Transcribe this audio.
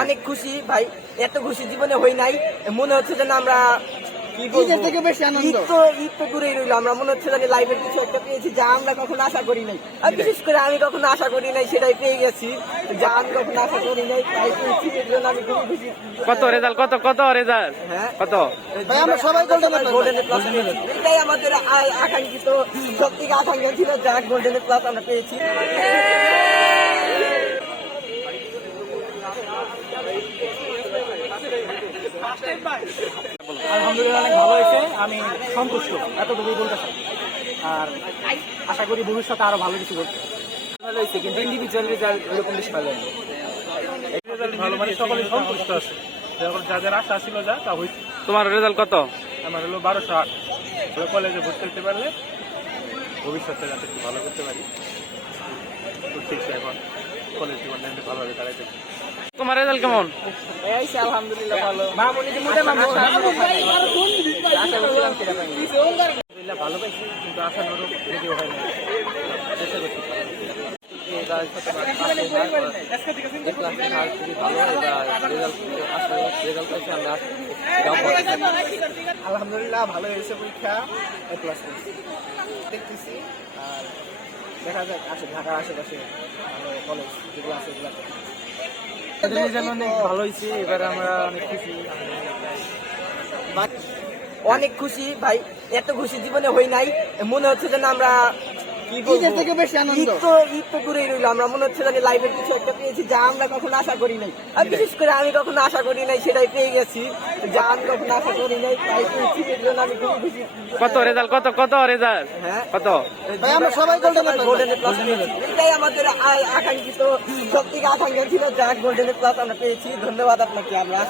অনেক খুশি ভাই, এত খুশি জীবনে হই নাই। মনে হচ্ছে যেন আমরা ঈদের থেকে বেশি আনন্দ। ঈদ তো দূরেই রইলো, আমরা মনে হচ্ছে জানি লাইফের কিছু একটা পেয়েছি যা আমরা কখনো আশা করি নাই। আর বিশেষ করে আমি কখনো আশা করি নাই, সেটাই পেয়ে গেছি যা আমি কখনো আশা করি নাই, তাই পেয়েছি। এর জন্য আমি খুব খুশি। কত রেজাল্ট? কত রেজাল্ট? হ্যাঁ, কত? ভাই আমরা সবাই গোল্ডেন প্লাস পেয়েছি। এটাই আমাদের আকাঙ্ক্ষিত, সব থেকে আকাঙ্ক্ষা ছিল, যা গোল্ডেন প্লাস আমরা পেয়েছি। আলহামদুলিল্লাহ অনেক ভালো হয়েছে, আমি সন্তুষ্ট, এতটুকুই বলতে চাই। আর আশা করি ভবিষ্যতে আরো ভালো কিছু করতে। ভালো হয়েছে, কিন্তু ইন্ডিভিজুয়াল রেজাল্ট ওরকম বেশি ভালো হয়নি। ভালো মানে সকলেই সন্তুষ্ট আছে, যখন যাদের আশা ছিল যা তা হয়েছে। তোমার রেজাল্ট কত? আমার হলো 1208। কলেজে ভর্তি হতে পারলে ভবিষ্যতে যাতে একটু ভালো করতে পারি, ঠিক এখন কলেজ জীবনটা ভালোভাবে কাটাইতে। তোমার রেজাল্ট কেমন? আলহামদুলিল্লাহ ভালো। আলহামদুলিল্লাহ ভালো পাইছি, কিন্তু আশানুরূপ যদিও হয় না। চেষ্টা করছি। আলহামদুলিল্লাহ ভালো হয়েছে পরীক্ষা, এ প্লাস দেখতেছি। আর দেখা যাক ঢাকার আশেপাশে ভালো কলেজ যেগুলো আছে ওগুলো রেজাল্ট অনেক ভালো হয়েছে, এবারে আমরা অনেক খুশি। অনেক খুশি ভাই, এত খুশি জীবনে হই নাই। মনে হচ্ছে যেন আমরা ঈদের থেকে বেশি আনন্দ। ঈদ তো দূরেই রইলো, আমরা মনে হচ্ছে জানি লাইফের কিছু একটা পেয়েছি যা আমরা কখনো আশা করি নাই। আর বিশেষ করে আমি কখনো আশা করি নাই, সেটাই পেয়ে গেছি যা আমি কখনো আশা করি নাই, তাই পেয়েছি। এর জন্য আমি খুব খুশি। কত রেজাল্ট? কত রেজাল্ট? হ্যাঁ, কত? ভাই আমরা সবাই গোল্ডেন প্লাস পেয়েছি। এটাই আমাদের আকাঙ্ক্ষিত, সব থেকে আকাঙ্ক্ষা ছিল, যা গোল্ডেন প্লাস আমরা পেয়েছি। ধন্যবাদ আপনাকে। আমরা